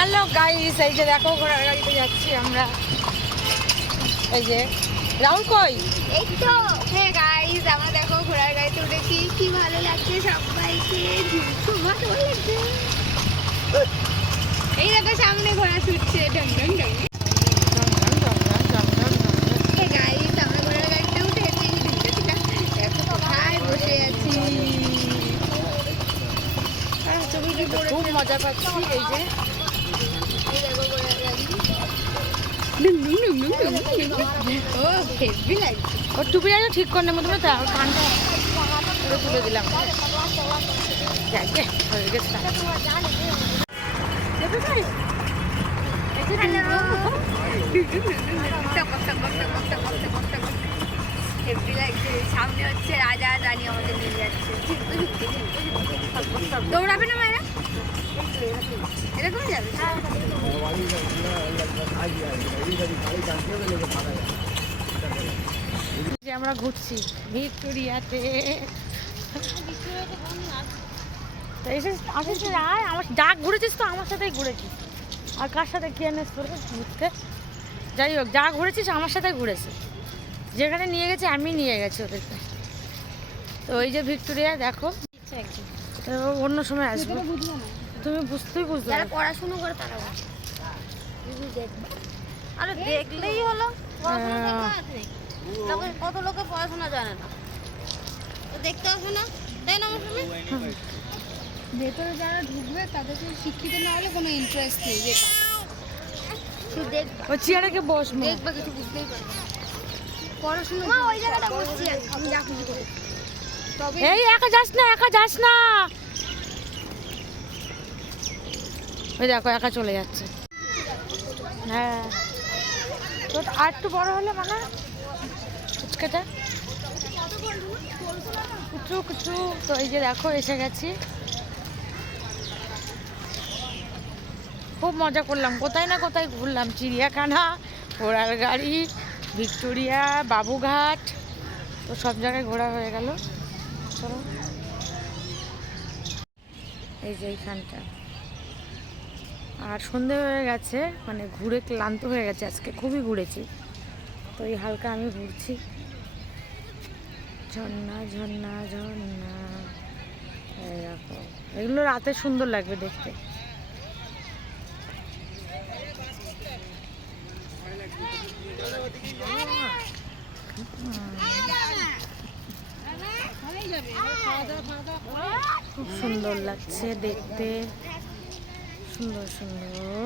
Hello guys, এই যে দেখো ঘোড়ার গাড়িতে যাচ্ছি আমরা। এই যে রাহুল কই? এই তো হ্যাঁ গাইস, আমরা দেখো ঘোড়ার গাড়িতে উঠেছি। কি ভালো লাগছে সবাইকে, খুব ভালো লাগছে। এই দেখো সামনে ঘোড়া ছুটছে, ডং ডং ডং। হ্যাঁ গাইস, আমরা ঘোড়ার গাড়িতে উঠেছি। দেখো কোথায় বসে আছি। খুব মজা পাচ্ছি। এই যে ও হেভি লাগছে। ওর টুপিটা ঠিক করে নেবো, তুমি তার কানটা তুলে দিলাম। হয়ে গেছে। সামনে হচ্ছে রাজা রানী আমাদের নিয়ে যাচ্ছে। দৌড়াবে না মায়েরা, এরকম যাবে। যে আমরা ঘুরছি ভিক্টোরিয়াতে। আসিস আর আমার ডাক ঘুরেছিস তো, আমার সাথেই ঘুরেছিস। আর কার সাথে কি আনিস তোর ঘুরতে? যাই হোক, যা ঘুরেছিস আমার সাথে ঘুরেছে। যেখানে নিয়ে গেছে আমি নিয়ে গেছি ওদেরকে। তো ওই যে ভিক্টোরিয়া দেখো, তো অন্য সময় আসবো। তুমি বুঝতেই বুঝতে যারা পড়াশুনো করে তারা আরে দেখলেই হলো। কত লোকে পড়াশোনা জানে না, তো দেখতে আসবে না, তাই না? আমার ভেতরে যারা ঢুকবে তাদেরকে শিক্ষিত না হলে কোনো ইন্টারেস্ট নেই। ওই চেয়ারে বসবো, দেখবা কিছু বুঝতেই পারবে। পড়াশোনা ওই জায়গাটা বসছি, আমি যা খুশি করি। তবে এই একা যাস না, একা যাস না। ওই দেখো একা চলে যাচ্ছে। হ্যাঁ, তো আর একটু বড় হলে মানে ফুচকাটা কুচু কুচু। তো এই যে দেখো এসে গেছি, খুব মজা করলাম। কোথায় না কোথায় ঘুরলাম, চিড়িয়াখানা, ঘোড়ার গাড়ি, ভিক্টোরিয়া, বাবুঘাট, তো সব জায়গায় ঘোরা হয়ে গেল। চলো এই যে এইখানটা। আর সন্ধে হয়ে গেছে, মানে ঘুরে ক্লান্ত হয়ে গেছে, আজকে খুবই ঘুরেছি। তো এই হালকা আমি ঘুরছি। ঝর্ণা ঝর্ণা ঝর্ণা, এরকম এগুলো রাতে সুন্দর লাগবে দেখতে। খুব সুন্দর লাগছে দেখতে, সুন্দর সুন্দর।